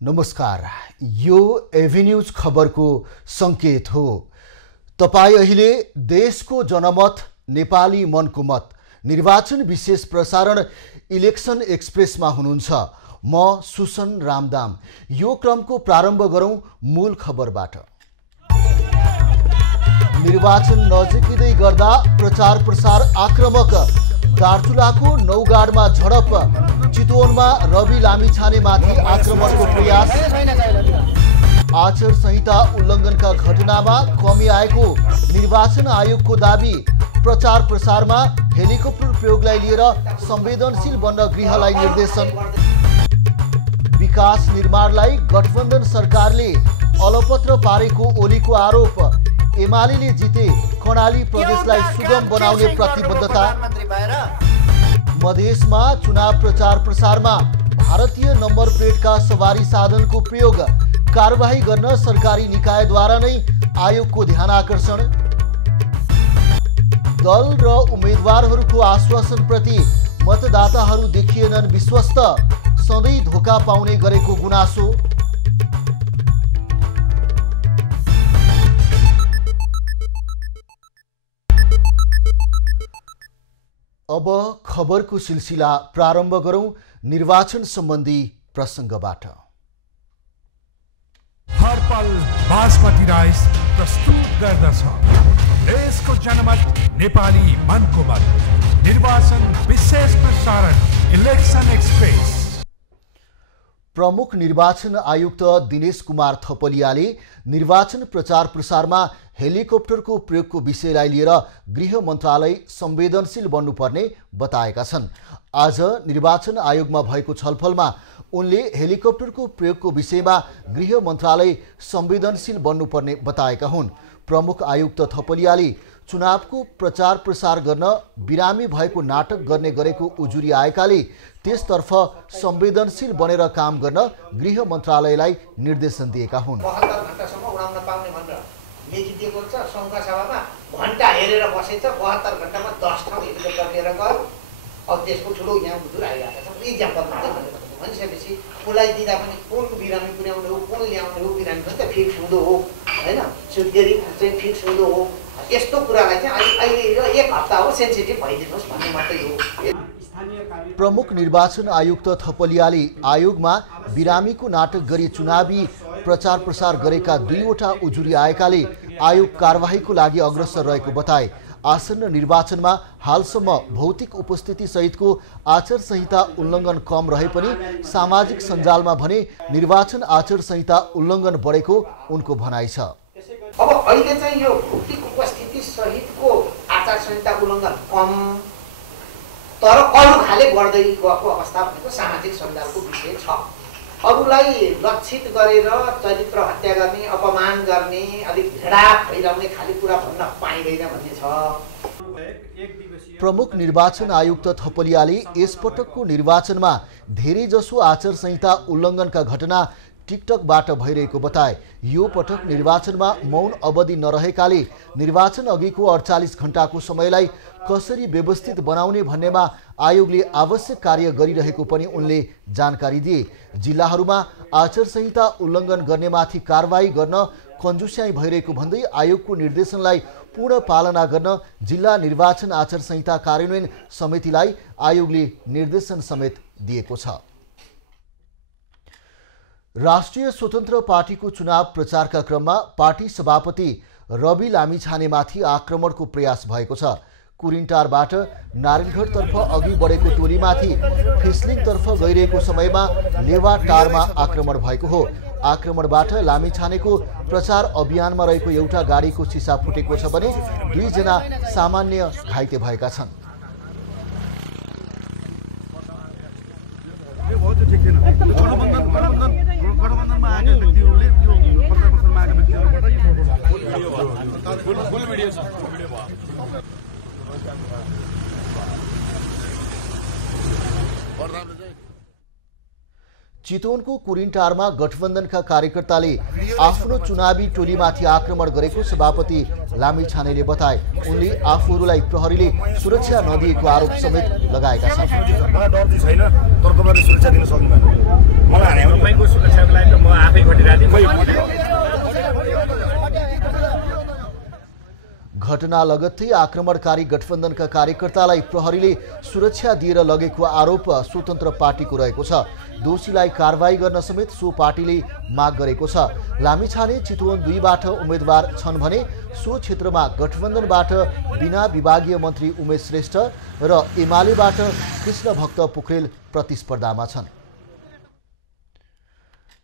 नमस्कार, यो एभिन्यूज खबरको संकेत हो। तपाई अहिले देशको जनमत, नेपाली मनको मत निर्वाचन विशेष प्रसारण इलेक्सन एक्सप्रेसमा हुनुहुन्छ। म सुसन रामदाम। यो क्रमको प्रारम्भ गरौं मूल खबरबाट। निर्वाचन नजिकै गर्दा प्रचार प्रसार आक्रमक। दार्चुलाको नौगाडमा झडप। चितवनमा रवि लामिछानेमाथि आक्रमणको प्रयास। आचार संहिता उल्लङ्घनका घटनामा कमी आएको निर्वाचन आयोगको दाबी। प्रचार प्रसारमा हेलिकप्टर प्रयोगलाई लिएर संवेदनशील बन्न गृहलाई निर्देशन। विकास निर्माणलाई गठबन्धन सरकारले अलपत्र पारेको ओलीको आरोप। एमाले जिते कर्णाली प्रदेशलाई सुगम बनाउने प्रतिबद्धता। मधेसमा चुनाव प्रचार प्रसारमा भारतीय नम्बर प्लेटका सवारी साधनको प्रयोग। कारबाही गर्न सरकारी निकायद्वारा नै आयोगको ध्यान आकर्षण। दल र उम्मेदवारहरूको आश्वासनप्रति मतदाताहरू देखिएनन् विश्वस्त। सधैँ धोका पाउने गरेको गुनासो। अब खबरको सिलसिला प्रारम्भ गरौं निर्वाचन सम्बन्धी प्रसङ्गबाट। हर पल बासमती राइस प्रस्तुत गर्दछ देशको जनमत, नेपाली मनको मत निर्वाचन विशेष प्रसारण इलेक्सन एक्सप्रेस। प्रमुख निर्वाचन आयुक्त दिनेश कुमार थपलियाले निर्वाचन प्रचार प्रसारमा हेलिकप्टरको प्रयोगको विषयलाई लिएर गृह मन्त्रालय संवेदनशील बन्नुपर्ने बताएका छन्। आज निर्वाचन आयोगमा भएको छलफलमा उनले हेलिकप्टरको प्रयोगको विषयमा गृह मन्त्रालय संवेदनशील बन्नुपर्ने बताएका हुन्। प्रमुख आयुक्त थपलियाले चुनावको प्रचार प्रसार गर्न बिरामी भएको नाटक गर्ने गरेको उजुरी आएकाले त्यसतर्फ संवेदनशील बनेर काम गर्न गृह मन्त्रालयलाई निर्देशन दिएका हुन्। लेखिदिएको छ संघका सभामा घण्टा हेरेर बसेछ। 72 घण्टामा 10 ठाउँ हेलिकप्टर लिएर गयो। अब त्यसको ठुलो यहाँ बुझुर आइरहेको छ। इक्जाम्पल मात्रै भनिसकेपछि उसलाई दिँदा पनि कुन बिरामी पुर्याउने हो, कुन ल्याउने हो, बिरामी पनि त फिक्स हुँदो हो होइन, सुत्केरी चाहिँ फिक्स हुँदो हो। यस्तो कुरालाई चाहिँ अहिले 1 हप्ता हो सेन्सिटिभ भइदिनुहोस् भन्ने मात्रै हो। प्रमुख निर्वाचन आयुक्त थपलियाले आयोगमा बिरामीको नाटक गरी चुनावी प्रचार प्रसार गरेका 2वटा उजुरी आएकाले आयोग कारबाहीको लागि अग्रसर रहेको बताए। आसन्न निर्वाचनमा हालसम्म भौतिक उपस्थिति सहितको आचार संहिता उल्लङ्घन कम रहे पनि सामाजिक सञ्जालमा भने निर्वाचन आचार संहिता उल्लङ्घन बढेको उनको भनाइ छ। अब अहिले चाहिँ यो भौतिक उपस्थिति सहितको आचार संहिता उल्लङ्घन कम, तर अरू खाले बढ्दै गएको अवस्था भनेको सामाजिक सञ्जालको विषय छ। अरूलाई लक्षित गरेर चरित्र हत्या गर्ने, अपमान गर्ने, अलिक घृणा फैलाउने खाली कुरा भन्न पाइँदैन भन्ने छ। प्रमुख निर्वाचन आयुक्त थपलियाले यसपटकको निर्वाचनमा धेरैजसो आचार संहिता उल्लङ्घनका घटना टिकटकबाट भइरहेको बताए। यो पटक निर्वाचनमा मौन अवधि नरहेकाले निर्वाचन अघिको 48 घण्टाको समयलाई कसरी व्यवस्थित बनाउने भन्नेमा आयोगले आवश्यक कार्य गरिरहेको पनि उनले जानकारी दिए। जिल्लाहरूमा आचार संहिता उल्लङ्घन गर्नेमाथि कारबाही गर्न कन्जुस्याइ भइरहेको भन्दै आयोगको निर्देशनलाई पूर्ण पालना गर्न जिल्ला निर्वाचन आचार संहिता कार्यान्वयन समितिलाई आयोगले निर्देशन समेत दिएको छ। राष्ट्रिय स्वतन्त्र पार्टीको चुनाव प्रचारका क्रममा पार्टी सभापति रवि लामिछानेमाथि आक्रमणको प्रयास भएको छ। कुरिन्टारबाट नारायणगढतर्फ अघि बढेको टोलीमाथि फिस्लिङतर्फ गइरहेको समयमा लेवाटारमा आक्रमण भएको हो। आक्रमणबाट लामिछानेको प्रचार अभियानमा रहेको एउटा गाडीको सिसा फुटेको छ भने 2 जना सामान्य घाइते भएका छन्। चितवनको कुरिनटारमा गठबन्धनका कार्यकर्ताले आफ्नो चुनावी टोलीमाथि आक्रमण गरेको सभापति लामिछानेले बताए। उनले आफूहरूलाई प्रहरीले सुरक्षा नदिएको आरोप समेत लगाएका छन्। मलाई डर चाहिँ छैन, तर तपाईहरुले सुरक्षा दिन सक्नु भएन। मलाई हाने तपाईको सुरक्षाको लागि त म आफै खटिरहेको। घटना लगत्तै आक्रमणकारी गठबन्धनका कार्यकर्तालाई प्रहरीले सुरक्षा दिएर लगेको आरोप स्वतन्त्र पार्टीको रहेको छ। दोषीलाई कारबाही गर्न समेत सो पार्टीले माग गरेको छ। लामिछाने चितवन 2 बाट उम्मेदवार छन् भने सो क्षेत्रमा गठबन्धनबाट बिना विभागीय मन्त्री उमेश श्रेष्ठ र एमालेबाट कृष्णभक्त पोखरेल प्रतिस्पर्धामा छन्।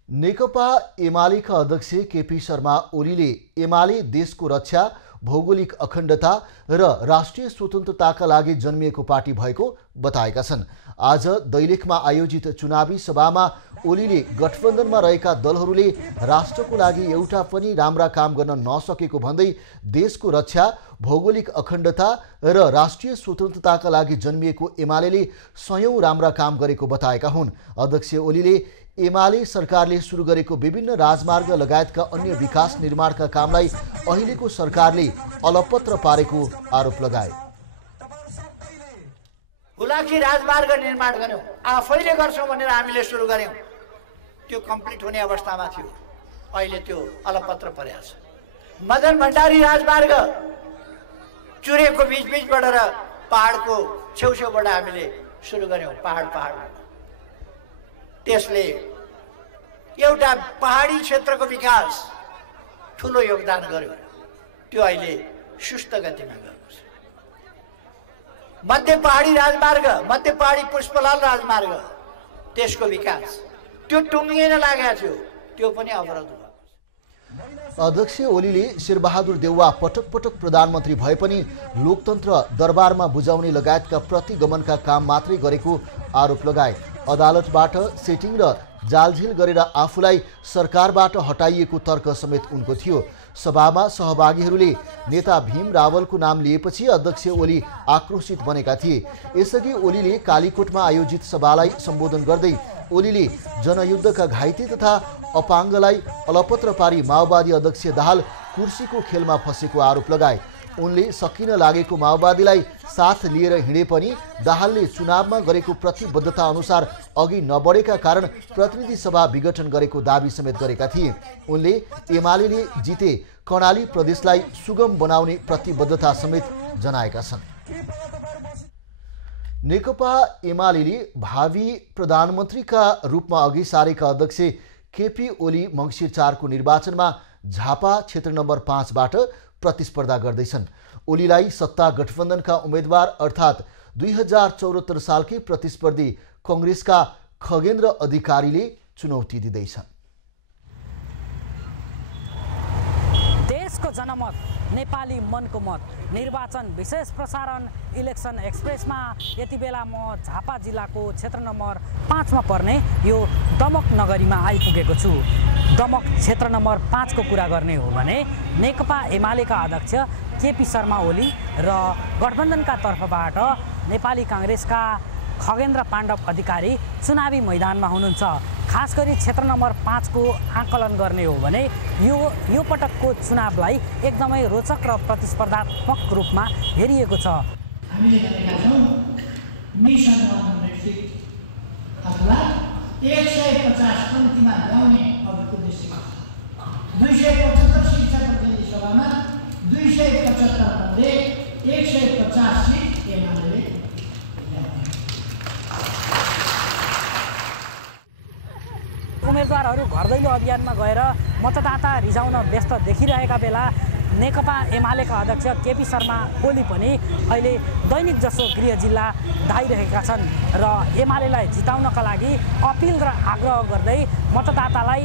नेकपा एमालेका अध्यक्ष केपी शर्मा ओलीले एमाले देशको रक्षा, भौगोलिक अखण्डता र राष्ट्रिय स्वतन्त्रताका लागि जन्मिएको पार्टी भएको बताएका छन्। आज दैलेखमा आयोजित चुनावी सभामा ओलीले गठबन्धनमा रहेका दलहरूले राष्ट्रको लागि एउटा पनि राम्रा काम गर्न नसकेको भन्दै देशको रक्षा, भौगोलिक अखण्डता र राष्ट्रिय स्वतन्त्रताका लागि जन्मिएको एमाले सयौं राम्रा काम गरेको बताएका हुन्। अध्यक्ष ओलीले एमाले सरकारले सुरु गरेको विभिन्न राजमार्ग लगायतका अन्य विकास निर्माणका कामलाई अहिलेको सरकारले अलपत्र पारेको आरोप लगाए। हुलाकी राजमार्ग निर्माण गर्यौं, आफैले गर्छौं भनेर हामीले सुरु गर्यौं, त्यो कम्प्लिट हुने अवस्थामा थियो, अहिले त्यो अलपत्र परेको छ। मदन भण्डारी राजमार्ग चुरेको बीचबाट र पहाडको छेउछेउबाट हामीले सुरु गर्यौं, पहाड त्यसले एउटा पहाडी क्षेत्रको विकास ठुलो योगदान गर्यो, त्यो अहिले सुस्त गतिमा गएको छ। मध्य पहाडी राजमार्ग, मध्य पहाडी पुष्पलाल राजमार्ग, त्यसको विकास त्यो टुङ्गिन लागेको थियो, त्यो पनि अवरोध भयो। अध्यक्ष ओलीले शेरबहादुर देउवा पटक पटक प्रधानमन्त्री भए पनि लोकतन्त्र दरबारमा बुझाउने लगायतका प्रतिगमनका काम मात्रै गरेको आरोप लगाए। अदालतबाट सेटिङ र जालझेल गरेर आफूलाई सरकारबाट हटाइएको तर्क समेत उनको थियो। सभामा सहभागीहरूले नेता भीम रावलको नाम लिएपछि अध्यक्ष ओली आक्रोशित बनेका थिए। यसअघि ओलीले कालीकोटमा आयोजित सभालाई सम्बोधन गर्दै ओलीले जनयुद्धका घाइते तथा अपाङ्गलाई अलपत्र पारी माओवादी अध्यक्ष दाहाल कुर्सीको खेलमा फसेको आरोप लगाए। उनले सकिन लागेको माओवादीलाई साथ लिएर हिँडे पनि दाहालले चुनावमा गरेको प्रतिबद्धता अनुसार अघि नबढेका कारण प्रतिनिधि सभा विघटन गरेको दाबी समेत गरेका थिए। उनले एमालेले जिते कर्णाली प्रदेशलाई सुगम बनाउने प्रतिबद्धता समेत जनाएका छन्। नेकपा एमालेले भावी प्रधानमन्त्रीका रूपमा अघि सारेका अध्यक्ष केपी ओली मङ्सिर 4 को निर्वाचनमा झापा क्षेत्र नम्बर 5 बाट प्रतिस्पर्धा गर्दैछन्। ओलीलाई सत्ता गठबन्धनका उम्मेदवार अर्थात् 2074 सालकै प्रतिस्पर्धी कांग्रेसका खगेन्द्र अधिकारीले चुनौती दिँदैछन्। देशको जनमत, नेपाली मनको मत, निर्वाचन विशेष प्रसारण इलेक्सन एक्सप्रेसमा यति बेला म झापा जिल्लाको क्षेत्र नम्बर 5 मा पर्ने यो दमक नगरीमा आइपुगेको छु। दमक क्षेत्र नम्बर 5 को कुरा गर्ने हो भने नेकपा एमालेका अध्यक्ष केपी शर्मा ओली र गठबन्धनका तर्फबाट नेपाली कांग्रेसका खगेन्द्र पाण्डव अधिकारी चुनावी मैदानमा हुनुहुन्छ। खास गरी क्षेत्र नम्बर 5 को आकलन गर्ने हो भने यो पटकको चुनावलाई एकदमै रोचक र प्रतिस्पर्धात्मक रूपमा हेरिएको छ। हामीले भनेका छौं मिसन 100 अथवा 150 कम्तीमा ल्याउने अबको उद्देश्य छ। 275 शिक्षा प्रतिनिधि सभामा 275 मध्ये 150 सिट एमाले उम्मेदवारहरू घर दैलो अभियानमा गएर मतदाता रिझाउन व्यस्त देखिरहेका बेला नेकपा एमालेका अध्यक्ष केपी शर्मा ओली पनि अहिले दैनिक जसो गृह जिल्ला धाइरहेका छन् र एमालेलाई जिताउनका लागि अपिल र आग्रह गर्दै मतदातालाई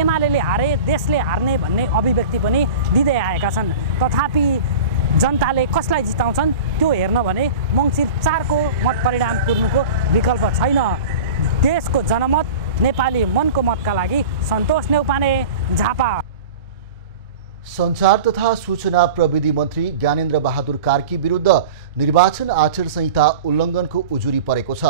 एमालेले हारे देशले हार्ने भन्ने अभिव्यक्ति पनि दिँदै आएका छन्। तथापि जनताले कसलाई जिताउँछन् त्यो हेर्न भने मङ्सिर 4 को मत परिणाम कुर्नुको विकल्प छैन। देशको जनमत, नेपाली मनको मतका लागि सन्तोष नेउपाने, झापा। सञ्चार तथा सूचना प्रविधि मन्त्री ज्ञानेन्द्र बहादुर कार्की विरुद्ध निर्वाचन आचार संहिता उल्लङ्घनको उजुरी परेको छ।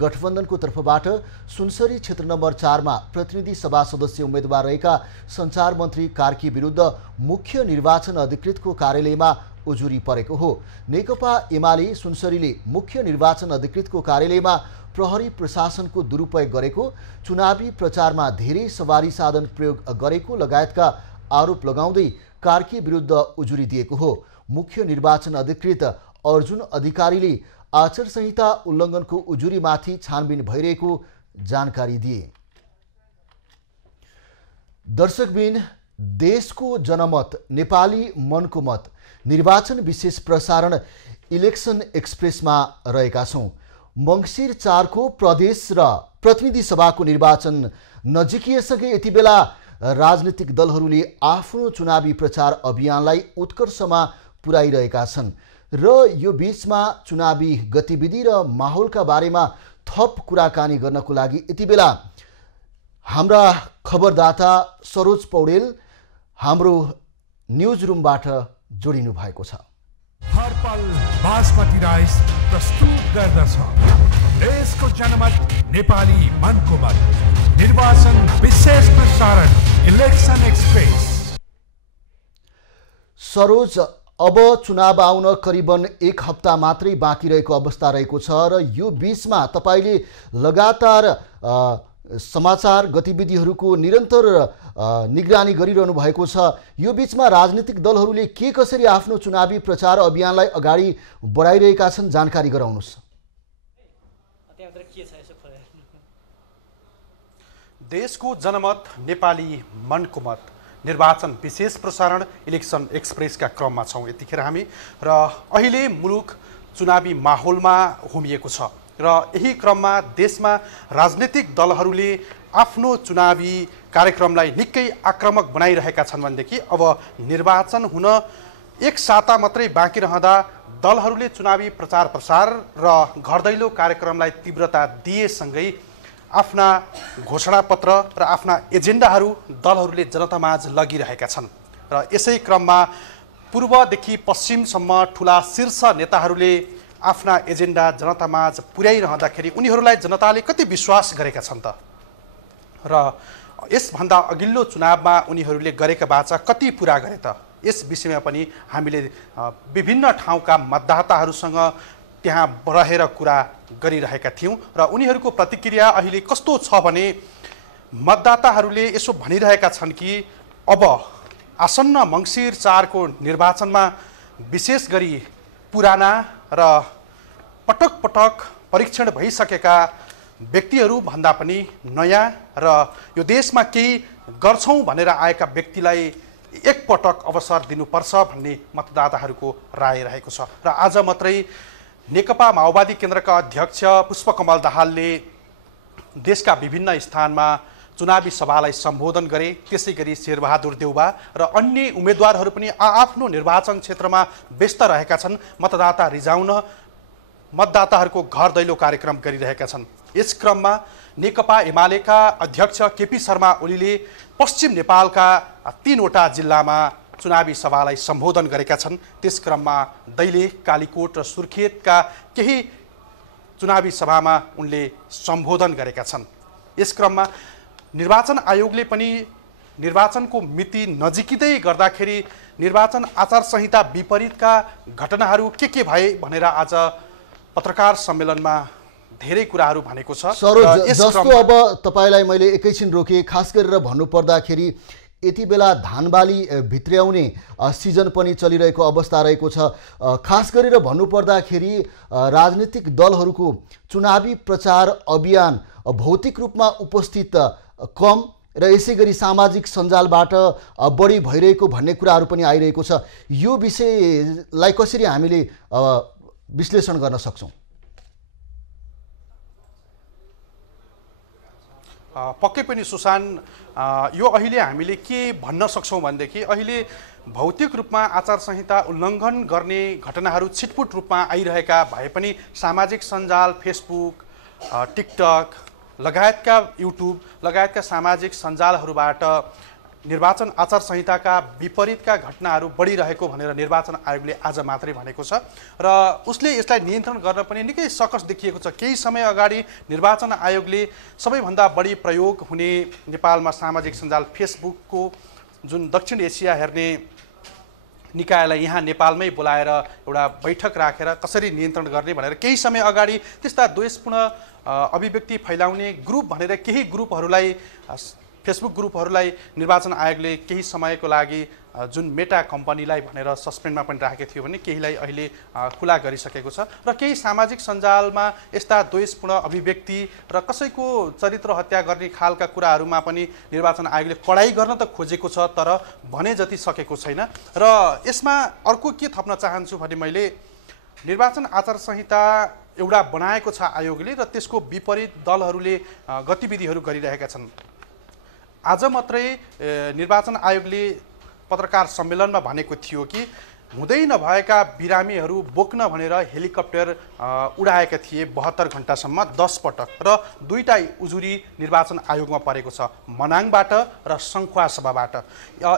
गठबन्धनको तर्फबाट सुनसरी क्षेत्र नम्बर 4 मा प्रतिनिधि सभा सदस्य उम्मेदवार रहेका सञ्चार मन्त्री कार्की विरुद्ध मुख्य निर्वाचन अधिकृतको कार्यालयमा उजुरी परेको हो। नेकपा एमाले सुनसरीले मुख्य निर्वाचन अधिकृतको कार्यालयमा प्रहरी प्रशासनको दुरुपयोग गरेको, चुनावी प्रचारमा धेरै सवारी साधन प्रयोग गरेको लगायतका आरोप लगाउँदै कार्की विरुद्ध उजुरी दिएको हो। मुख्य निर्वाचन अधिकृत अर्जुन अधिकारीले आचार संहिता उल्लङ्घनको उजुरीमाथि छानबिन भइरहेको जानकारी दिए। दर्शकबिन, देशको जनमत नेपाली मनको मत निर्वाचन विशेष प्रसारण इलेक्सन एक्सप्रेसमा रहेका छौँ। मङ्सिर 4 को प्रदेश र प्रतिनिधि सभाको निर्वाचन नजिकिएसँगै यति बेला राजनीतिक दलहरूले आफ्नो चुनावी प्रचार अभियानलाई उत्कर्षमा पुर्याइरहेका छन् र यो बीचमा चुनावी गतिविधि र माहौलका बारेमा थप कुराकानी गर्नको लागि यति बेला हाम्रा खबरदाता सरोज पौडेल हाम्रो न्युज रुमबाट जोडिनु भएको छ। हर पल बासमती राइस प्रस्तुत गर्दछ देशको जनमत नेपाली मनको मत निर्वाचन विशेष प्रसारण इलेक्सन एक्सप्रेस। सरोज, अब चुनाव आउन करिबन 1 हप्ता मात्रै बाँकी रहेको अवस्था रहेको छ र यो बीचमा तपाईले लगातार समाचार गतिविधिहरूको निरन्तर निगरानी गरिरहनु भएको छ। यो बीचमा राजनीतिक दलहरूले के कसरी आफ्नो चुनावी प्रचार अभियानलाई अगाडि बढाइरहेका छन्, जानकारी गराउनुहोस्। देशको जनमत नेपाली मनको मत निर्वाचन विशेष प्रसारण इलेक्सन एक्सप्रेसका क्रममा छौँ यतिखेर हामी र अहिले मुलुक चुनावी माहौलमा होमिएको छ र यही क्रममा देशमा राजनीतिक दलहरूले आफ्नो चुनावी कार्यक्रमलाई निकै आक्रामक बनाइरहेका छन् भनेदेखि अब निर्वाचन हुन 1 साता मात्रै बाँकी रहँदा दलहरूले चुनावी प्रचार प्रसार र घरदैलो कार्यक्रमलाई तीव्रता दिएसँगै आफ्ना घोषणापत्र र आफ्ना एजेन्डाहरू दलहरूले जनतामाझ लगिरहेका छन् र यसै क्रममा पूर्वदेखि पश्चिमसम्म ठुला शीर्ष नेताहरूले आफ्ना एजेन्डा जनतामाझ पुर्याइरहँदाखेरि उनीहरूलाई जनताले कति विश्वास गरेका छन् त र यसभन्दा अघिल्लो चुनावमा उनीहरूले गरेका वाचा कति पुरा गरे त, यस विषयमा पनि हामीले विभिन्न ठाउँका मतदाताहरूसँग त्यहाँ रहेर कुरा गरिरहेका थियौँ र उनीहरूको प्रतिक्रिया अहिले कस्तो छ भने मतदाताहरूले यसो भनिरहेका छन् कि अब आसन्न मङ्सिर 4 को निर्वाचनमा विशेष गरी पुराना र पटक पटक परीक्षण भइसकेका व्यक्तिहरू भन्दा पनि नयाँ र यो देशमा केही गर्छौँ भनेर आएका व्यक्तिलाई एकपटक अवसर दिनुपर्छ भन्ने मतदाताहरूको राय रहेको छ र आज मात्रै नेकपा माओवादी केन्द्रका अध्यक्ष पुष्पकमल दाहालले देशका विभिन्न स्थानमा चुनावी सभालाई सम्बोधन गरे। त्यसै गरी शेरबहादुर देउवा र अन्य उम्मेदवारहरू पनि आफ्नो निर्वाचन क्षेत्रमा व्यस्त रहेका छन्, मतदाता रिझाउन मतदाताहरूको घर दैलो कार्यक्रम गरिरहेका छन्। यस क्रममा नेकपा एमालेका अध्यक्ष केपी शर्मा ओलीले पश्चिम नेपालका 3 वटा जिल्लामा चुनावी सभालाई सम्बोधन गरेका छन्। त्यस क्रममा दैलेख, कालीकोट र सुर्खेतका केही चुनावी सभामा उनले सम्बोधन गरेका छन्। यस क्रममा निर्वाचन आयोगले पनि निर्वाचनको मिति नजिकिँदै गर्दाखेरि निर्वाचन आचार संहिता विपरीतका घटनाहरू के भए भनेर आज पत्रकार सम्मेलनमा धेरै कुराहरू भनेको छ। सरोज, जस्तो अब तपाईलाई मैले एकैछिन रोके, खास गरेर भन्नुपर्दाखेरि यति बेला धानबाली भित्र्याउने सिजन पनि चलिरहेको अवस्था रहेको छ। खास गरेर भन्नुपर्दाखेरि राजनीतिक दलहरूको चुनावी प्रचार अभियान भौतिक रूपमा उपस्थित कम र यसै गरी सामाजिक सञ्जालबाट बढी भइरहेको भन्ने कुराहरू पनि आइरहेको छ। यो विषयलाई कसरी हामीले विश्लेषण गर्न सक्छौँ? पक्कै पनि सुशान, यो अहिले हामीले के भन्न सक्छौँ भनेदेखि अहिले भौतिक रूपमा आचार संहिता उल्लङ्घन गर्ने घटनाहरू छिटपुट रूपमा आइरहेका भए पनि सामाजिक सञ्जाल, फेसबुक, टिकटक लगायतका, युट्युब लगायतका सामाजिक सञ्जालहरूबाट निर्वाचन आचार संहिताका विपरीतका घटनाहरू बढिरहेको भनेर निर्वाचन आयोगले आज मात्रै भनेको छ र उसले यसलाई नियन्त्रण गर्न पनि निकै सकस देखिएको छ। केही समय अगाडि निर्वाचन आयोगले सबैभन्दा बढी प्रयोग हुने नेपालमा सामाजिक सञ्जाल फेसबुकको जुन दक्षिण एसिया हेर्ने निकायलाई यहाँ नेपालमै बोलाएर एउटा बैठक राखेर कसरी नियन्त्रण गर्ने भनेर केही समय अगाडि त्यस्ता द्वेषपूर्ण अभिव्यक्ति फैलाउने ग्रुप भनेर केही ग्रुपहरूलाई फेसबुक ग्रुपहरूलाई निर्वाचन आयोगले केही समयको लागि जुन मेटा कम्पनीलाई भनेर सस्पेन्डमा पनि राखेको थियो भने केहीलाई अहिले खुला गरिसकेको छ र केही सामाजिक सञ्जालमा यस्ता द्वेषपूर्ण अभिव्यक्ति र कसैको चरित्र हत्या गर्ने खालका कुराहरूमा पनि निर्वाचन आयोगले कडाई गर्न त खोजेको छ तर भने जति सकेको छैन। र यसमा अर्को के थप्न चाहन्छु भने मैले निर्वाचन आचार संहिता एउटा बनाएको छ आयोगले र त्यसको विपरीत दलहरूले गतिविधिहरू गरिरहेका छन्। आज मात्रै निर्वाचन आयोगले पत्रकार सम्मेलनमा भनेको थियो कि हुँदै नभएका बिरामीहरू बोक्न भनेर हेलिकप्टर उडाएका थिए 72 घण्टासम्म 10 पटक र 2टा उजुरी निर्वाचन आयोगमा परेको छ, मनाङबाट र सङ्खुवासभाबाट।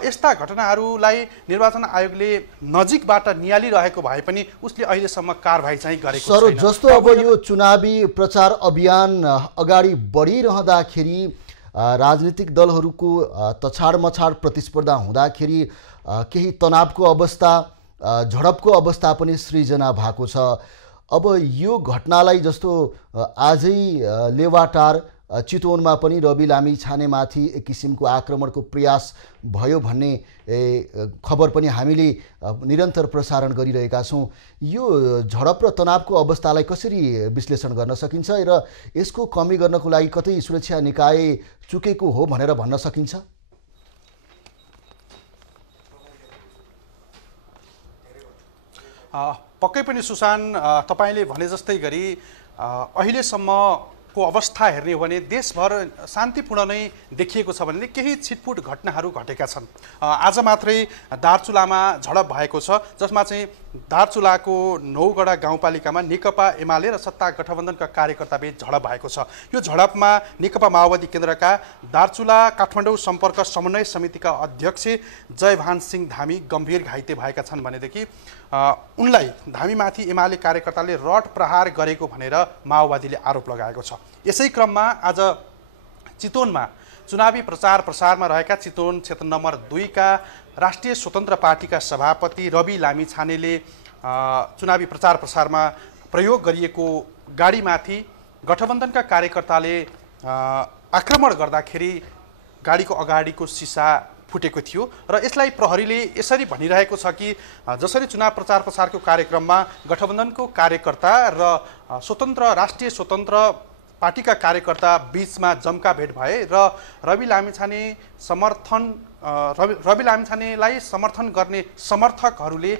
यस्ता घटनाहरूलाई निर्वाचन आयोगले नजिकबाट नियालिरहेको भए पनि उसले अहिलेसम्म कारबाही चाहिँ गरेको छैन। जस्तो अब यो चुनावी प्रचार अभियान अगाडि बढिरहँदाखेरि राजनीतिक दलहरूको तछाड मछाड प्रतिस्पर्धा हुँदाखेरि केही तनावको अवस्था झडपको अवस्था पनि सृजना भएको छ। अब यो घटनालाई जस्तो आजै लेवाटार चितवनमा पनि रवि लामिछानेमाथि एक किसिमको आक्रमणको प्रयास भयो भन्ने खबर पनि हामीले निरन्तर प्रसारण गरिरहेका छौँ। यो झडप र तनावको अवस्थालाई कसरी विश्लेषण गर्न सकिन्छ र यसको कमी गर्नको लागि कतै सुरक्षा निकाय चुकेको हो भनेर भन्न सकिन्छ? पक्कै पनि सुशान, तपाईँले भने जस्तै गरी अहिलेसम्मको अवस्था हेर्ने हो भने देशभर शान्तिपूर्ण नै देखिएको छ भने केही छिटपुट घटनाहरू घटेका छन्। आज मात्रै दार्चुलामा झडप भएको छ जसमा चाहिँ दार्चुलाको नौगडा गाउँपालिकामा नेकपा एमाले र सत्ता गठबन्धनका कार्यकर्ताबीच झडप भएको छ। यो झडपमा नेकपा माओवादी केन्द्रका दार्चुला काठमाडौँ सम्पर्क समन्वय समितिका अध्यक्ष जयभान सिंह धामी गम्भीर घाइते भएका छन् भनेदेखि उनलाई धामीमाथि एमाले कार्यकर्ताले रड प्रहार गरेको भनेर माओवादीले आरोप लगाएको छ। यसै क्रममा आज चितवनमा चुनावी प्रचार प्रसारमा रहेका चितवन क्षेत्र नम्बर 2 का राष्ट्रिय स्वतन्त्र पार्टीका सभापति रवि लामिछानेले चुनावी प्रचार प्रसारमा प्रयोग गरिएको गाडीमाथि गठबन्धनका कार्यकर्ताले आक्रमण गर्दाखेरि गाडीको अगाडिको सिसा फुटेको थियो र यसलाई प्रहरीले यसरी भनिरहेको छ कि जसरी चुनाव प्रचार प्रसारको कार्यक्रममा गठबन्धनको कार्यकर्ता र राष्ट्रिय स्वतन्त्र पार्टीका कार्यकर्ता बीचमा जम्का भेट भए र रवि लामिछानेलाई समर्थन गर्ने समर्थकहरूले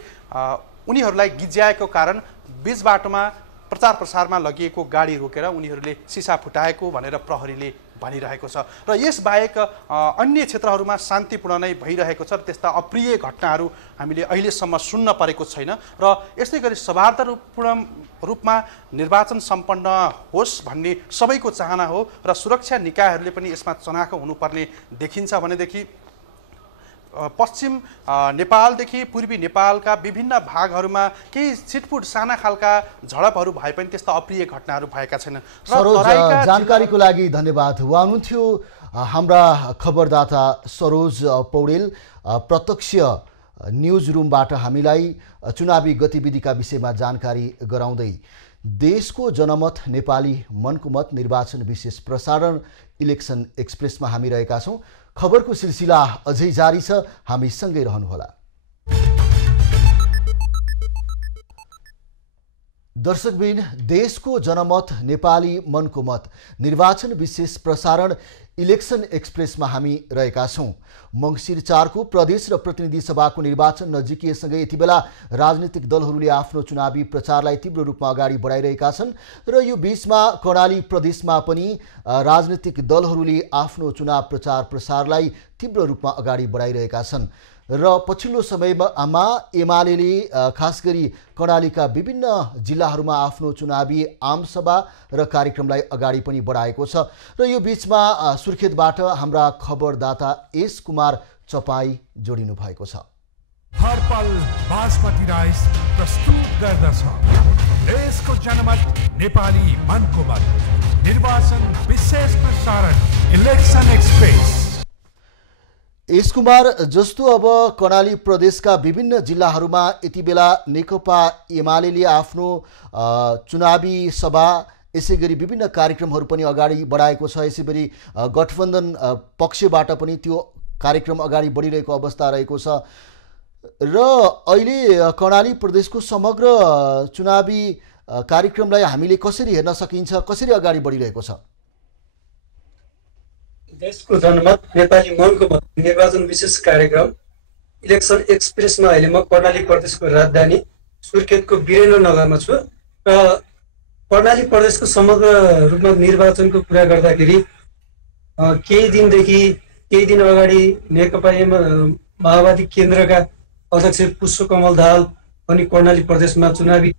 उनीहरूलाई गिज्याएको कारण बीच बाटोमा प्रचार प्रसारमा लगिएको गाडी रोकेर उनीहरूले सिसा फुटाएको भनेर प्रहरीले भनिरहेको छ। र यसबाहेक अन्य क्षेत्रहरूमा शान्तिपूर्ण नै भइरहेको छ र त्यस्ता अप्रिय घटनाहरू हामीले अहिलेसम्म सुन्न परेको छैन र यस्तै गरी सौहार्दपूर्ण रूपमा निर्वाचन सम्पन्न होस् भन्ने सबैको चाहना हो र सुरक्षा निकायहरूले पनि यसमा चनाखो हुनुपर्ने देखिन्छ। भनेदेखि पश्चिम नेपालदेखि पूर्वी नेपालका विभिन्न भागहरूमा केही छिटपुट साना खालका झडपहरू भए पनि त्यस्ता अप्रिय घटनाहरू भएका छैनन्। जानकारीको लागि धन्यवाद। उहाँ हुनुहुन्थ्यो हाम्रा खबरदाता सरोज पौडेल। प्रत्यक्ष न्युज रुमबाट हामीलाई चुनावी गतिविधिका विषयमा जानकारी गराउँदै। देशको जनमत नेपाली मनको मत निर्वाचन विशेष प्रसारण इलेक्सन एक्सप्रेसमा हामी रहेका छौँ। खबरको सिलसिला अझै जारी छ, हामी सँगै रहनुहोला। दर्शकबिन, देशको जनमत नेपाली मनको मत निर्वाचन विशेष प्रसारण इलेक्सन एक्सप्रेसमा हामी रहेका छौँ। मङ्सिर 4 को प्रदेश र प्रतिनिधि सभाको निर्वाचन नजिकिएसँगै यति बेला राजनीतिक दलहरूले आफ्नो चुनावी प्रचारलाई तीव्र रूपमा अगाडि बढाइरहेका छन् र यो बीचमा कर्णाली प्रदेशमा पनि राजनीतिक दलहरूले आफ्नो चुनाव प्रचार प्रसारलाई तीव्र रूपमा अगाडि बढाइरहेका छन्। र पछिल्लो समयमा एमालेले खास गरी कर्णालीका विभिन्न जिल्लाहरूमा आफ्नो चुनावी आमसभा र कार्यक्रमलाई अगाडि पनि बढाएको छ। र यो बीचमा सुर्खेतबाट हाम्रा खबरदाता एस कुमार चपाई जोडिनु भएको छ। हर पल बासमती राइस प्रस्तुत गर्दछ देशको जनमत नेपाली मनको मत निर्वाचन विशेष प्रसारण इलेक्सन एक्सप्रेस। एस कुमार, जस्तो अब कर्णाली प्रदेशका विभिन्न जिल्लाहरूमा यति बेला नेकपा एमाले आफ्नो चुनावी सभा यसै गरी विभिन्न कार्यक्रमहरू पनि अगाडि बढाएको छ। यसै गरी गठबन्धन पक्षबाट पनि त्यो कार्यक्रम अगाडि बढिरहेको अवस्था रहेको छ र अहिले कर्णाली प्रदेशको समग्र चुनावी कार्यक्रमलाई हामीले कसरी हेर्न सकिन्छ, कसरी अगाडि बढिरहेको छ? देशको जनमत नेपाली मनको मत निर्वाचन विशेष कार्यक्रम इलेक्सन एक्सप्रेसमा अहिले म कर्णाली प्रदेशको राजधानी सुर्खेतको वीरेन्द्रनगरमा छु र कर्णाली प्रदेशको समग्र रूपमा निर्वाचनको कुरा गर्दाखेरि केही दिन अगाडि नेकपा माओवादी केन्द्रका अध्यक्ष पुष्पकमल दाहाल पनि कर्णाली प्रदेशमा चुनावी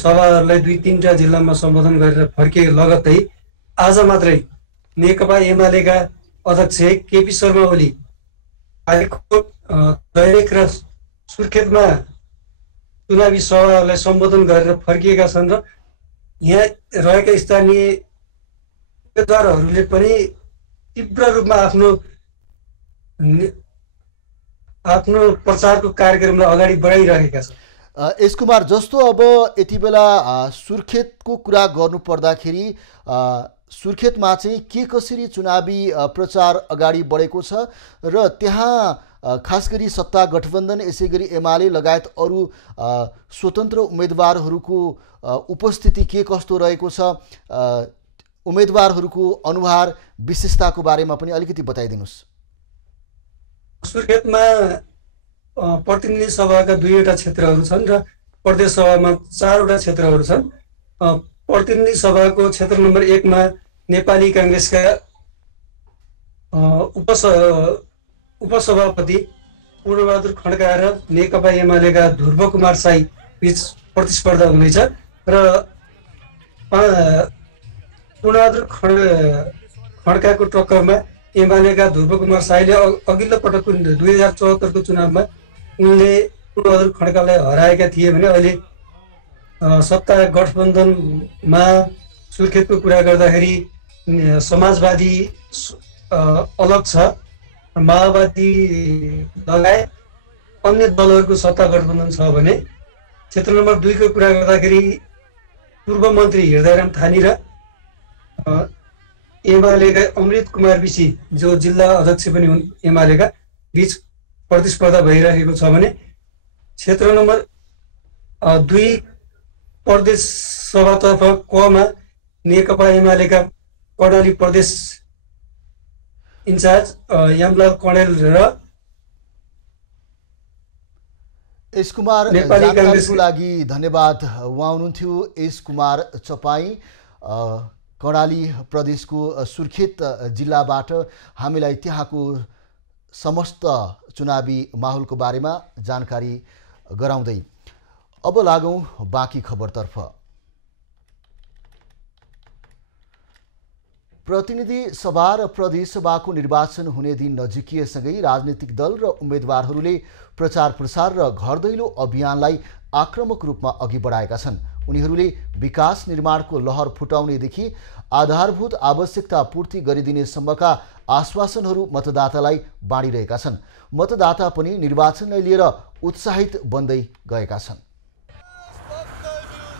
सभाहरूलाई 2-3 जिल्लामा सम्बोधन गरेर फर्किए लगत्तै आज मात्रै नेकपा एमालेका अध्यक्ष केपी शर्मा ओली दैलेख र सुर्खेतमा चुनावी सभाहरूलाई सम्बोधन गरेर फर्किएका छन् र यहाँ रहेका स्थानीय उम्मेदवारहरूले पनि तीव्र रूपमा आफ्नो प्रचारको कार्यक्रमलाई अगाडि बढाइरहेका छन्। एस कुमार, जस्तो अब यति बेला सुर्खेतको कुरा गर्नु पर्दाखेरि सुर्खेतमा चाहिँ के कसरी चुनावी प्रचार अगाडि बढेको छ र त्यहाँ खास गरी सत्ता गठबन्धन यसै गरी एमाले लगायत अरू स्वतन्त्र उम्मेदवारहरूको उपस्थिति के कस्तो रहेको छ, उम्मेदवारहरूको अनुहार विशेषताको बारेमा पनि अलिकति बताइदिनुहोस्। सुर्खेतमा प्रतिनिधि सभाका 2वटा क्षेत्रहरू छन् र प्रदेश सभामा 4वटा क्षेत्रहरू छन्। प्रतिनिधि सभाको क्षेत्र नम्बर 1 मा नेपाली काङ्ग्रेसका उपसभापति पूर्णबहादुर खड्का र नेकपा एमालेका ध्रुव कुमार साई बीच प्रतिस्पर्धा हुनेछ र पूर्णबहादुर खड्काको टक्करमा एमालेका ध्रुव कुमार साईले अघिल्लो पटकको 2074 को चुनावमा उनले पूर्णबहादुर खड्कालाई हराएका थिए भने अहिले सत्ता गठबन्धनमा सुर्खेतको कुरा गर्दाखेरि समाजवादी अलग छ, माओवादी लगायत अन्य दलहरूको सत्ता गठबन्धन छ भने क्षेत्र नम्बर 2 को कुरा गर्दाखेरि पूर्व मन्त्री हृदयराम थानी र एमालेका अमृत कुमार विसी जो जिल्ला अध्यक्ष पनि हुन् एमालेका बीच प्रतिस्पर्धा भइरहेको छ भने क्षेत्र नम्बर 2 प्रदेश सभातर्फ कमा नेकपा एमालेका कर्णाली प्रदेश इन्चार्ज यामलाल कणेल र एस कुमार, जानकारीको लागि धन्यवाद। उहाँ हुनुहुन्थ्यो एस कुमार चपाई, कर्णाली प्रदेशको सुर्खेत जिल्लाबाट हामीलाई त्यहाँको समस्त चुनावी माहौलको बारेमा जानकारी गराउँदै। अब लागौँ बाँकी खबरतर्फ। प्रतिनिधि सभा र प्रदेश सभाको निर्वाचन हुने दिन नजिकिएसँगै राजनीतिक दल र उम्मेदवारहरूले प्रचार प्रसार र घर दैलो अभियानलाई आक्रामक रूपमा अघि बढाएका छन्। उनीहरूले विकास निर्माणको लहर फुटाउनेदेखि आधारभूत आवश्यकता पूर्ति गरिदिनेसम्मका आश्वासनहरू मतदातालाई बाँडिरहेका छन्। मतदाता पनि निर्वाचनलाई लिएर उत्साहित बन्दै गएका छन्।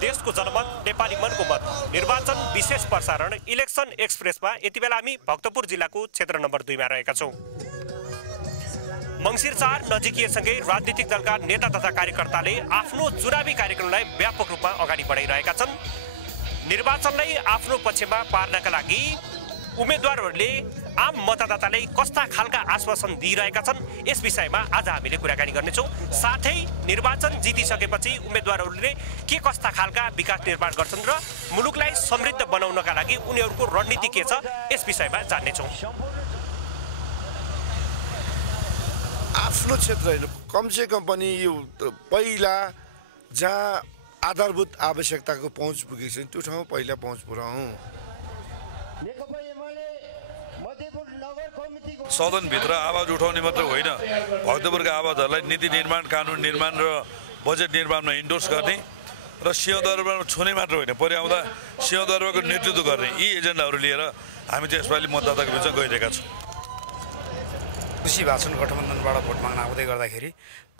देशको जनमत नेपाली मनको मत निर्वाचन विशेष प्रसारण इलेक्सन एक्सप्रेसमा यति बेला हामी भक्तपुर जिल्लाको क्षेत्र नम्बर 2 मा रहेका छौँ। मङ्सिर 4 नजिकिएसँगै राजनीतिक दलका नेता तथा कार्यकर्ताले आफ्नो चुनावी कार्यक्रमलाई व्यापक रूपमा अगाडि बढाइरहेका छन्। निर्वाचनलाई आफ्नो पक्षमा पार्नका लागि उम्मेदवारहरूले आम मतदातालाई कस्ता खालका आश्वासन दिइरहेका छन् यस विषयमा आज हामीले कुराकानी गर्नेछौँ। साथै निर्वाचन जितिसकेपछि उम्मेदवारहरूले के कस्ता खालका विकास निर्माण गर्छन् र मुलुकलाई समृद्ध बनाउनका लागि उनीहरूको रणनीति के छ यस विषयमा जान्नेछौँ। आफ्नो क्षेत्र होइन, कमसेकम पनि यो पहिला जहाँ आधारभूत आवश्यकताको पहुँच पुगेको छ त्यो ठाउँमा पहिला पहुँच पुऱ्याउँ। सदनभित्र आवाज उठाउने मात्र होइन, भक्तपुरका आवाजहरूलाई नीति निर्माण, कानुन निर्माण र बजेट निर्माणमा इन्डोर्स गर्ने र सिंहदरबारमा छुने मात्र होइन, परि आउँदा सिंहदरबारको नेतृत्व गर्ने यी एजेन्डाहरू लिएर हामी चाहिँ यसपालि मतदाताको बिचमा गइरहेका छौँ। खुसी भएको छन् गठबन्धनबाट भोट माग्न आउँदै गर्दाखेरि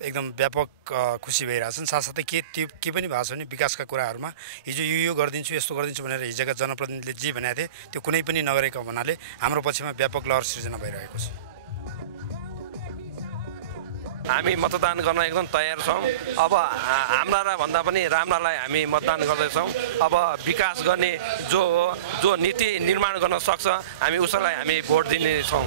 एकदम व्यापक खुसी भइरहेछन्। साथसाथै के पनि भएको छ भने विकासका कुराहरूमा हिजो यो गरिदिन्छु यस्तो गरिदिन्छु भनेर हिजोका जनप्रतिनिधिले जे भनेको थिए त्यो कुनै पनि नगरेको हुनाले हाम्रो पक्षमा व्यापक लहर सृजना भइरहेको छ। हामी मतदान गर्न एकदम तयार छौँ। अब हाम्रा भन्दा पनि राम्रालाई हामी मतदान गर्दैछौँ। अब विकास गर्ने जो नीति निर्माण गर्न सक्छ हामी उसैलाई हामी भोट दिनेछौँ।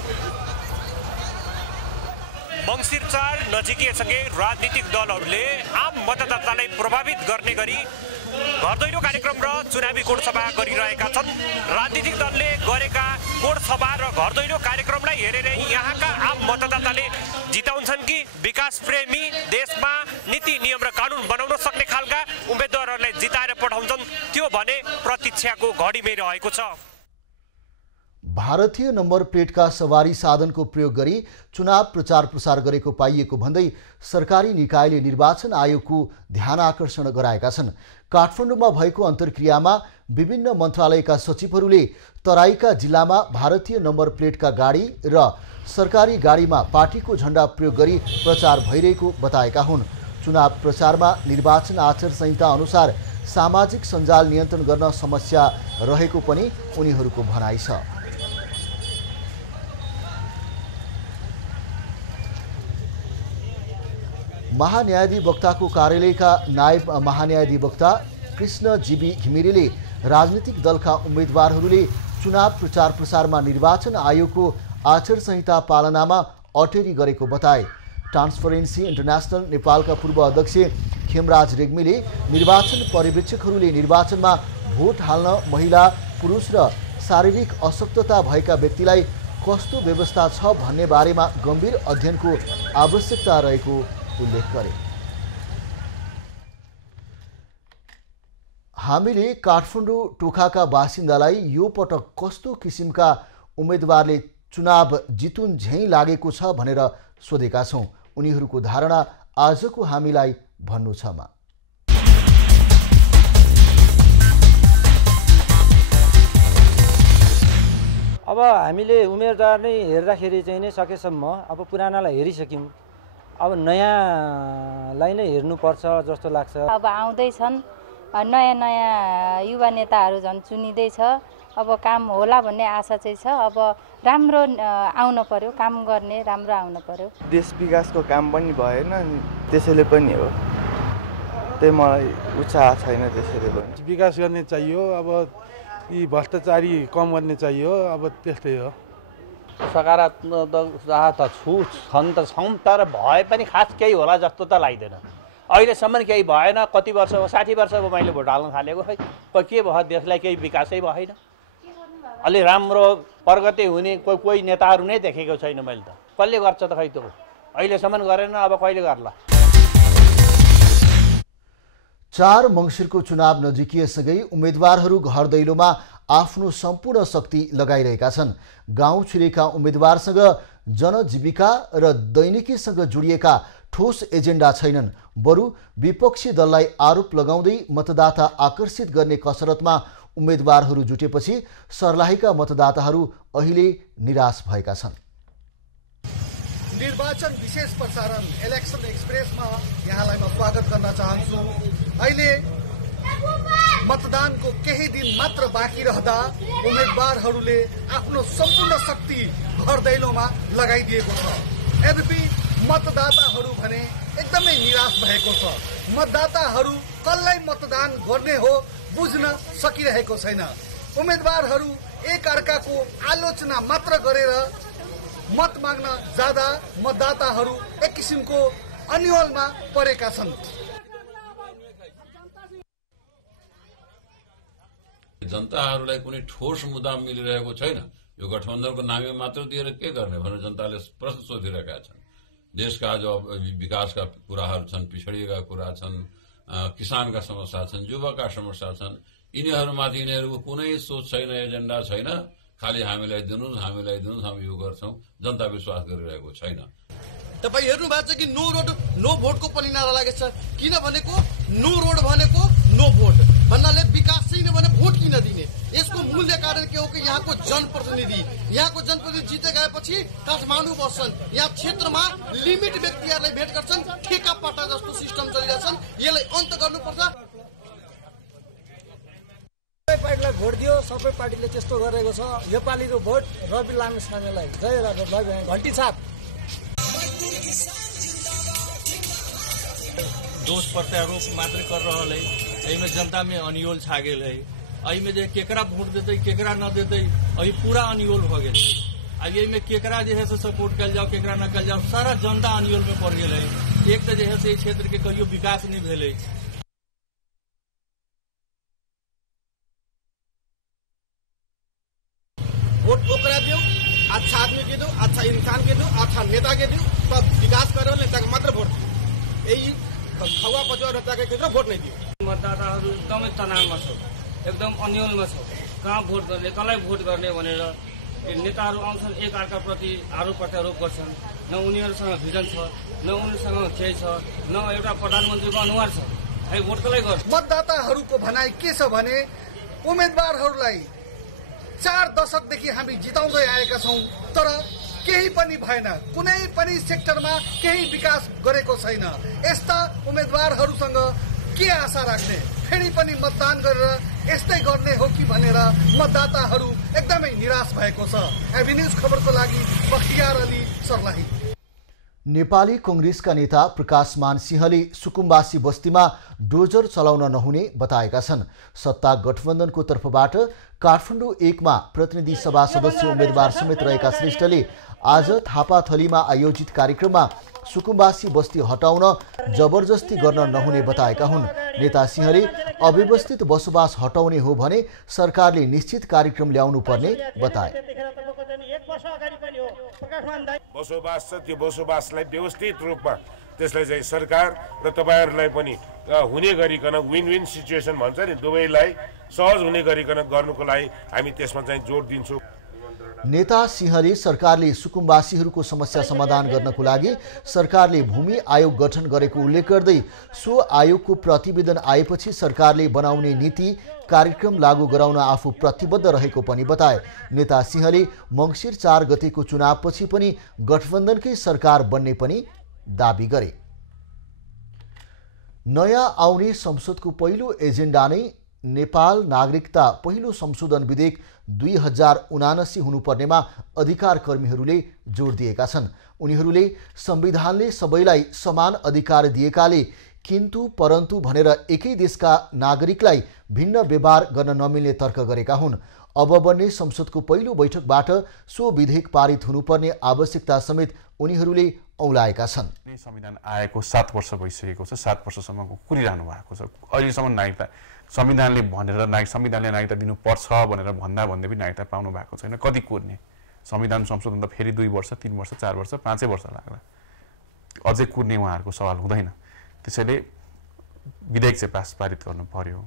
मङ्सिर 4 नजिकिएसँगै राजनीतिक दलहरूले आम मतदातालाई प्रभावित गर्ने गरी घर दैलो कार्यक्रम र चुनावी कोडसभा गरिरहेका छन्। राजनीतिक दलले गरेका कोडसभा र घर दैलो कार्यक्रमलाई हेरेर यहाँका आम मतदाताले जिताउँछन् कि विकास प्रेमी, देशमा नीति नियम र कानुन बनाउन सक्ने खालका उम्मेदवारहरूलाई जिताएर पठाउँछन्, त्यो भने प्रतीक्षाको घडीमै रहेको छ। भारतीय नम्बर प्लेटका सवारी साधनको प्रयोग गरी चुनाव प्रचार प्रसार गरेको पाइएको भन्दै सरकारी निकायले निर्वाचन आयोगको ध्यान आकर्षण गराएका छन्। काठमाडौँमा भएको अन्तर्क्रियामा विभिन्न मन्त्रालयका सचिवहरूले तराईका जिल्लामा भारतीय नम्बर प्लेटका गाडी र सरकारी गाडीमा पार्टीको झण्डा प्रयोग गरी प्रचार भइरहेको बताएका हुन्। चुनाव प्रचारमा निर्वाचन आचार संहिता अनुसार सामाजिक सञ्जाल नियन्त्रण गर्न समस्या रहेको पनि उनीहरूको भनाइ छ। महान्यायाधिवक्ताको कार्यालयका नायब महान्यायाधिवक्ता कृष्ण जीबी घिमिरेले राजनीतिक दलका उम्मेदवारहरूले चुनाव प्रचार प्रसारमा निर्वाचन आयोगको आचार संहिता पालनामा अटेरी गरेको बताए। ट्रान्सपरेन्सी इन्टरनेसनल नेपालका पूर्व अध्यक्ष खेमराज रेग्मीले निर्वाचन पर्यवेक्षकहरूले निर्वाचनमा भोट हाल्न महिला, पुरुष र शारीरिक अशक्तता भएका व्यक्तिलाई कस्तो व्यवस्था छ भन्ने बारेमा गम्भीर अध्ययनको आवश्यकता रहेको उल्लेख गरे। हामीले काठमाडौँ टोखाका बासिन्दालाई यो पटक कस्तो किसिमका उम्मेदवारले चुनाव जितुन झैँ लागेको छ भनेर सोधेका छौँ। उनीहरूको धारणा आजको हामीलाई भन्नु छ। अब हामीले उम्मेदवार नै हेर्दाखेरि चाहिँ नै सकेसम्म अब पुरानालाई हेरिसक्यौँ, अब नयाँलाई नै हेर्नुपर्छ जस्तो लाग्छ। अब आउँदैछन् नयाँ नयाँ युवा नेताहरू झन् चुनिँदैछ। अब काम होला भन्ने आशा चाहिँ छ। अब राम्रो आउन पर्यो, काम गर्ने राम्रो आउन पर्यो। देश विकासको काम पनि भएन नि त्यसैले पनि हो, त्यही मलाई उत्साह छैन। त्यसैले पनि विकास गर्ने चाहियो, अब यी भ्रष्टाचारी कम गर्ने चाहियो। अब त्यस्तै हो। सकारात्मक त छन् त छौँ, तर भए पनि खास केही होला जस्तो त लाग्दैन। अहिलेसम्म केही भएन। कति वर्ष हो, 60 वर्ष हो मैले भोट हाल्न थालेको। खै के भयो, देशलाई केही विकासै भएन। अलि राम्रो प्रगति हुने कोही नेताहरू नै देखेको छैन मैले त। कसले गर्छ त खै, त्यो अहिलेसम्म गरेन, अब कहिले गर्ला। 4 मङ्सिरको चुनाव नजिकिएसँगै उम्मेदवारहरू घर दैलोमा आफ्नो सम्पूर्ण शक्ति लगाइरहेका छन्। गाउँ छिरेका उम्मेदवारसँग जनजीविका र दैनिकीसँग जोडिएका ठोस एजेन्डा छैनन्। बरु विपक्षी दललाई आरोप लगाउँदै मतदाता आकर्षित गर्ने कसरतमा उम्मेदवारहरू जुटेपछि सर्लाहीका मतदाताहरू अहिले निराश भएका छन्। निर्वाचन विशेष प्रसारण इलेक्सन एक्सप्रेसमा यहाँलाई म स्वागत गर्न चाहन्छु। अहिले मतदानको केही दिन मात्र बाँकी रहँदा उम्मेदवारहरूले आफ्नो सम्पूर्ण शक्ति घर दैलोमा लगाइदिएको छ। यद्यपि मतदाताहरू भने एकदमै निराश भएको छ। मतदाताहरू कसलाई मतदान गर्ने हो बुझ्न सकिरहेको छैन। उम्मेदवारहरू एक अर्काको आलोचना मात्र गरेर मत माग्न जाँदा मतदाताहरू एक किसिमको अन्योलमा परेका छन्। जनताहरूलाई कुनै ठोस मुद्दा मिलिरहेको छैन। यो गठबन्धनको नाममा मात्र दिएर के गर्ने भनेर जनताले प्रश्न सोधिरहेका छन्। देशका जो विकासका कुराहरू छन्, पिछडिएका कुरा छन्, किसानका समस्या छन्, युवाका समस्या छन्, यिनीहरूमाथि यिनीहरूको कुनै सोच छैन, एजेन्डा छैन। खालि हामीलाई दिनुस्, हामी यो गर्छौं, जनता विश्वास गरिरहेको छैन। तपाईँ हेर्नु भएको छ कि नो रोड नो भोटको पनि नारा लागेको छ। किन भनेको नो रोड भनेको नो भोट भन्नाले विकास छैन भने भोट किन दिने? यसको मूल्य कारण के हो कि यहाँको जनप्रतिनिधि जिते गएपछि काठमाडौँ बस्छन्, यहाँ क्षेत्रमा लिमिट व्यक्तिहरूलाई भेट गर्छन्, ठेका पट्टा जस्तो सिस्टम चलिरहेछन्। यसलाई अन्त गर्नुपर्छ। सबै पार्टीलाई भोट दियो, सबै पार्टीले त्यस्तो गरेको छ। योपालिको भोट रवि लामिछानेलाई जय राजा घन्टी छाप। दोष प्रत्यारोप मात्र कर रहल है, एहिमे जनता में अनियोल छा गेल है। एहिमे जे केकरा वोट देते केकरा न देते अभी पूरा अनियोल भ गेल। अब एहिमे केकरा जे है से सपोर्ट कल जाओ केकरा न कल जाओ, सारा जनता अनियोल में पड़ गेल है। एक तो जे है से इस क्षेत्र के कहियो विकास नहीं भेल है। वोट ओकरा दियो, अच्छा आदमी के दो, अच्छा इंसान के दो, अच्छा नेता के दो, तब विकास करे नेता के मात्र भोट दियो। यही खवा पचुवा नेता के केकरो भोट नहीं दियो। मतदाताहरू एकदमै तनावमा छ, एकदम अन्योलमा छ। कहाँ भोट गर्ने, कसलाई भोट गर्ने भनेर नेताहरू आउँछन्, एक अर्काप्रति आरोप प्रत्यारोप गर्छन्। न उनीहरूसँग भिजन छ, न उनीहरूसँग केही छ, न एउटा प्रधानमन्त्रीको अनुहार छ। है भोट कसलाई गर्छ? मतदाताहरूको भनाइ के छ भने उम्मेदवारहरूलाई 4 दशकदेखि हामी जिताउँदै आएका छौं, तर केही पनि भएन। कुनै पनि सेक्टरमा केही विकास गरेको छैन। यस्ता उम्मेदवारहरूसँग के आशा राख्ने? फेरि पनि मतदान गरेर यस्तै गर्ने हो कि भनेर मतदाताहरू एकदमै निराश भएको छ। एबी न्यूज खबरको लागि बख्तियार अली सर्लाही। नेपाली कांग्रेसका नेता प्रकाशमान सिंहले सुकुम्बासी बस्तीमा डोजर चलाउन नहुने बताएका छन्। सत्ता गठबन्धनको तर्फबाट काठमाडौँ 1 मा प्रतिनिधि सभा सदस्य उम्मेदवार समेत रहेका श्रेष्ठले आज थापाथलीमा आयोजित कार्यक्रममा सुकुम्बासी बस्ती हटाउन जबरजस्ती गर्न नहुने बताएका हुन्। नेता सिंहले अव्यवस्थित बसोबास हटाउने हो भने सरकारले निश्चित कार्यक्रम ल्याउनु पर्ने बताए। बसोबास छ, त्यो बसोबासलाई व्यवस्थित रूपमा त्यसलाई चाहिँ सरकार र तपाईहरुलाई पनि हुने गरिकन विन विन सिचुएसन भन्छ नि, दुवैलाई सहज हुने गरिकन गर्नुको लागि हामी त्यसमा चाहिँ जोड दिन्छौँ। नेता सिंहले सरकारले सुकुम्बासीहरूको समस्या समाधान गर्नको लागि सरकारले भूमि आयोग गठन गरेको उल्लेख गर्दै सो आयोगको प्रतिवेदन आएपछि सरकारले बनाउने नीति कार्यक्रम लागू गराउन आफू प्रतिबद्ध रहेको पनि बताए। नेता सिंहले मङ्सिर 4 गतेको चुनावपछि पनि गठबन्धनकै सरकार बन्ने पनि दाबी गरे। नयाँ आउने संसदको पहिलो एजेन्डा नै नेपाल नागरिकता पहिलो संशोधन विधेयक 2079 हुनुपर्नेमा अधिकार कर्मीहरूले जोड दिएका छन्। उनीहरूले संविधानले सबैलाई समान अधिकार दिएकाले किन्तु परन्तु भनेर एकै देशका नागरिकलाई भिन्न व्यवहार गर्न नमिल्ने तर्क गरेका हुन्। अब बन्ने संसदको पहिलो बैठकबाट सो विधेयक पारित हुनुपर्ने आवश्यकता समेत उनीहरूले औलाएका छन्। संविधान आएको 7 वर्ष भइसकेको छ, 7 वर्षसम्मको कुरिरहनु भएको छ। अहिलेसम्म नागरिकता संविधानले नागरिकता दिनुपर्छ भनेर भन्दा भन्दै पनि नागरिकता पाउनु भएको छैन। कति कुर्ने? संविधान संशोधन त फेरि 2 वर्ष 3 वर्ष 4 वर्ष 5 वर्ष लाग्ला, अझै कुर्ने उहाँहरूको सवाल हुँदैन। त्यसैले विधेयक चाहिँ पारित गर्नु पर्यो।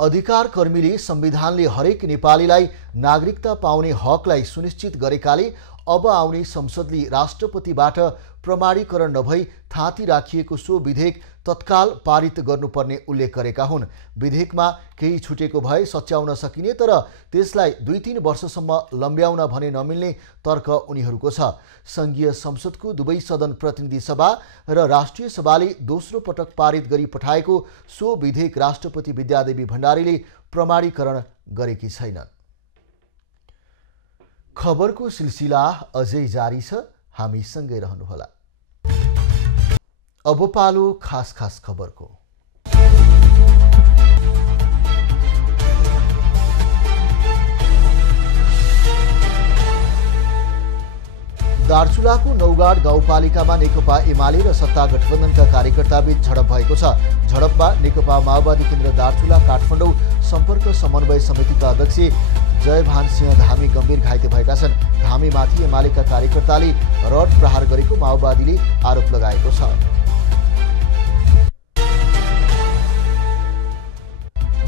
अधिकार कर्मीले संविधानले हरेक नेपालीलाई नागरिकता पाउने हकलाई सुनिश्चित गरेकाले अब आउने संसदले राष्ट्रपतिबाट प्रमाणीकरण नभई थाँती राखिएको सो विधेयक तत्काल पारित गर्नुपर्ने उल्लेख गरेका हुन्। विधेयकमा केही छुटेको भए सच्याउन सकिने, तर त्यसलाई 2-3 वर्षसम्म लम्ब्याउन भने नमिल्ने तर्क उनीहरूको छ। संघीय संसदको दुवै सदन प्रतिनिधि सभा र राष्ट्रिय सभाले दोस्रो पटक पारित गरी पठाएको सो विधेयक राष्ट्रपति विद्यादेवी भण्डारीले प्रमाणीकरण गरेकी छैनन्। खबरको सिलसिला अझै जारी छ, हामी सँगै रहनुहोला। अब पालो खास खबरको। दार्चुलाको नौगाड गाउँपालिकामा नेकपा एमाले र सत्ता गठबन्धनका कार्यकर्ताबीच झडप भएको छ। झडपमा नेकपा माओवादी केन्द्र दार्चुला काठमाडौँ सम्पर्क समन्वय समितिका अध्यक्ष जयभान सिंह धामी गम्भीर घाइते भएका छन्। धामीमाथि एमालेका कार्यकर्ताले रड प्रहार गरेको माओवादीले आरोप लगाएको छ।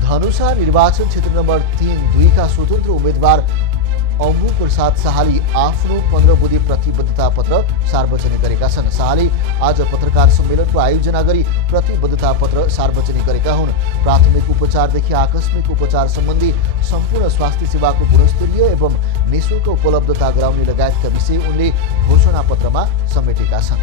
धनुषा निर्वाचन क्षेत्र नम्बर 3-2 का स्वतन्त्र उम्मेद्वार अम्बु प्रसाद शाहले आफ्नो 15 बुँदे प्रतिबद्धता पत्र सार्वजनिक गरेका छन्। शाहले आज पत्रकार सम्मेलनको आयोजना गरी प्रतिबद्धता पत्र सार्वजनिक गरेका हुन्। प्राथमिक उपचारदेखि आकस्मिक उपचार सम्बन्धी सम्पूर्ण स्वास्थ्य सेवाको गुणस्तरीय एवं निःशुल्क उपलब्धता गराउने लगायतका विषय उनले घोषणापत्रमा समेटेका छन्।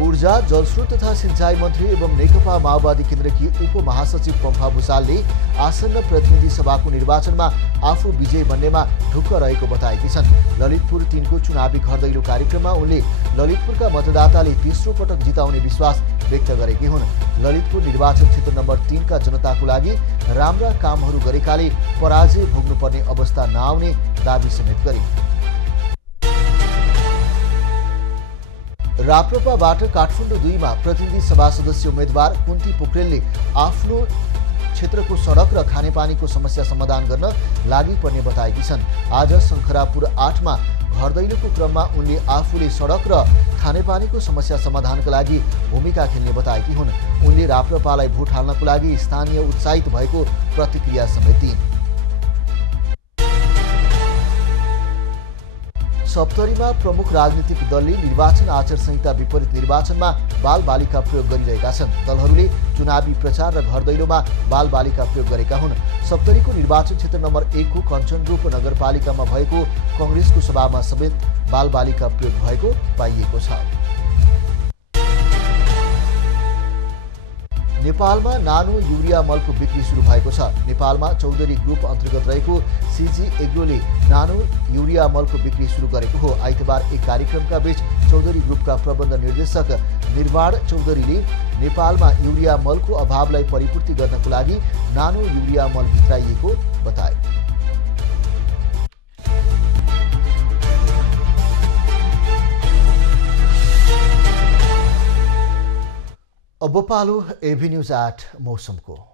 ऊर्जा, जलस्रोत तथा सिंचाई मन्त्री एवं नेकपा माओवादी केन्द्रकी उपमहासचिव पम्फा भूषालले आसन्न प्रतिनिधि सभाको निर्वाचनमा आफू विजयी बन्नेमा ढुक्क रहेको बताएकी छन्। ललितपुर 3 को चुनावी घर दैलो कार्यक्रममा उनले ललितपुरका मतदाताले तेस्रो पटक जिताउने विश्वास व्यक्त गरेकी हुन्। ललितपुर निर्वाचन क्षेत्र नम्बर 3 का जनताको लागि राम्रा कामहरू गरेकाले पराजय भोग्नुपर्ने अवस्था नआउने दाबी समेत गरे। राप्रपाबाट काठमाडौँ 2 मा प्रतिनिधि सभा सदस्य उम्मेद्वार कुन्ती पोखरेलले आफ्नो क्षेत्रको सडक र खानेपानीको समस्या समाधान गर्न लागि पर्ने बताएकी छन्। आज शङ्खरापुर 8 मा घर दैलोको क्रममा उनले आफूले सडक र खानेपानीको समस्या समाधानका लागि भूमिका खेल्ने बताएकी हुन्। उनले राप्रपालाई भोट हाल्नको लागि स्थानीय उत्साहित भएको प्रतिक्रिया समेत दिइन्। सप्तरीमा प्रमुख राजनीतिक दलले निर्वाचन आचार संहिता विपरीत निर्वाचनमा बालबालिका प्रयोग गरिरहेका छन्। दलहरूले चुनावी प्रचार र घर दैलोमा बालबालिका प्रयोग गरेका हुन्। सप्तरीको निर्वाचन क्षेत्र नम्बर 1 को कञ्चनरूप नगरपालिकामा भएको कांग्रेसको सभामा समेत बालबालिका प्रयोग भएको पाइएको छ। नेपालमा नानो युरिया मलको बिक्री सुरु भएको छ। नेपालमा चौधरी ग्रुप अन्तर्गत रहेको सीजी एग्रोले नानो युरिया मलको बिक्री सुरु गरेको हो। आइतबार एक कार्यक्रमका बीच चौधरी ग्रुपका प्रबन्ध निर्देशक निर्वाण चौधरीले नेपालमा युरिया मलको अभावलाई परिपूर्ति गर्नको लागि नानो युरिया मल भित्राइएको बताए। अब पालो एभिन्यूज 8 मौसमको।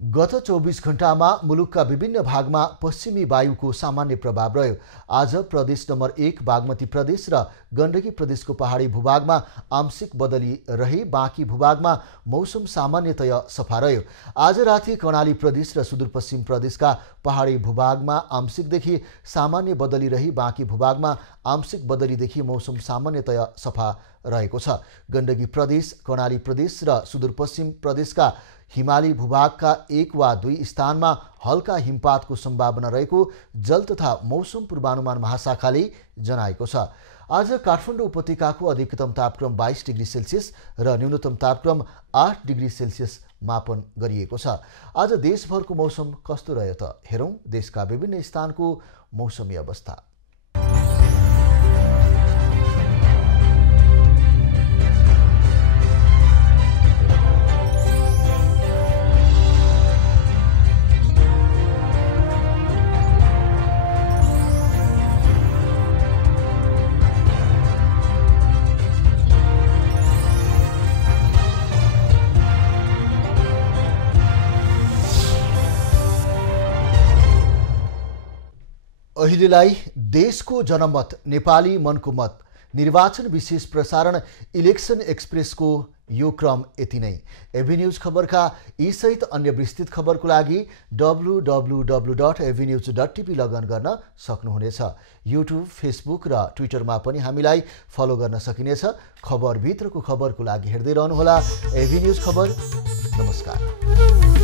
गत 24 घण्टामा मुलुकका विभिन्न भागमा पश्चिमी वायुको सामान्य प्रभाव रह्यो। आज प्रदेश नम्बर 1 बागमती प्रदेश र गण्डकी प्रदेशको पहाडी भूभागमा आंशिक बदली रहे, बाँकी भूभागमा मौसम सामान्यतया सफा रह्यो। आज राति कर्णाली प्रदेश र सुदूरपश्चिम प्रदेशका पहाडी भूभागमा आंशिकदेखि सामान्य बदली रही, बाँकी भूभागमा आंशिक बदलीदेखि मौसम सामान्यतया सफा रहेको छ। गण्डकी प्रदेश, कर्णाली प्रदेश र सुदूरपश्चिम प्रदेशका हिमाली भूभागका 1 वा 2 स्थानमा हल्का हिमपातको सम्भावना रहेको जल तथा मौसम पूर्वानुमान महाशाखाले जनाएको छ। आज काठमाडौँ उपत्यकाको अधिकतम तापक्रम 22 डिग्री सेल्सियस र न्यूनतम तापक्रम 8 डिग्री सेल्सियस मापन गरिएको छ। आज देशभरको मौसम कस्तो रह्यो त हेरौँ देशका विभिन्न स्थानको मौसमी अवस्था। अहिलेलाई देशको जनमत नेपाली मनको मत निर्वाचन विशेष प्रसारण इलेक्सन एक्सप्रेसको यो क्रम यति नै। एभिन्यूज खबरका यी सहित अन्य विस्तृत खबरको लागि www.avenews.tv लगइन गर्न सक्नुहुनेछ। युट्युब, फेसबुक र ट्विटरमा पनि हामीलाई फलो गर्न सकिनेछ। खबरभित्रको खबरको लागि हेर्दै रहनुहोला एभिन्यूज खबर। नमस्कार।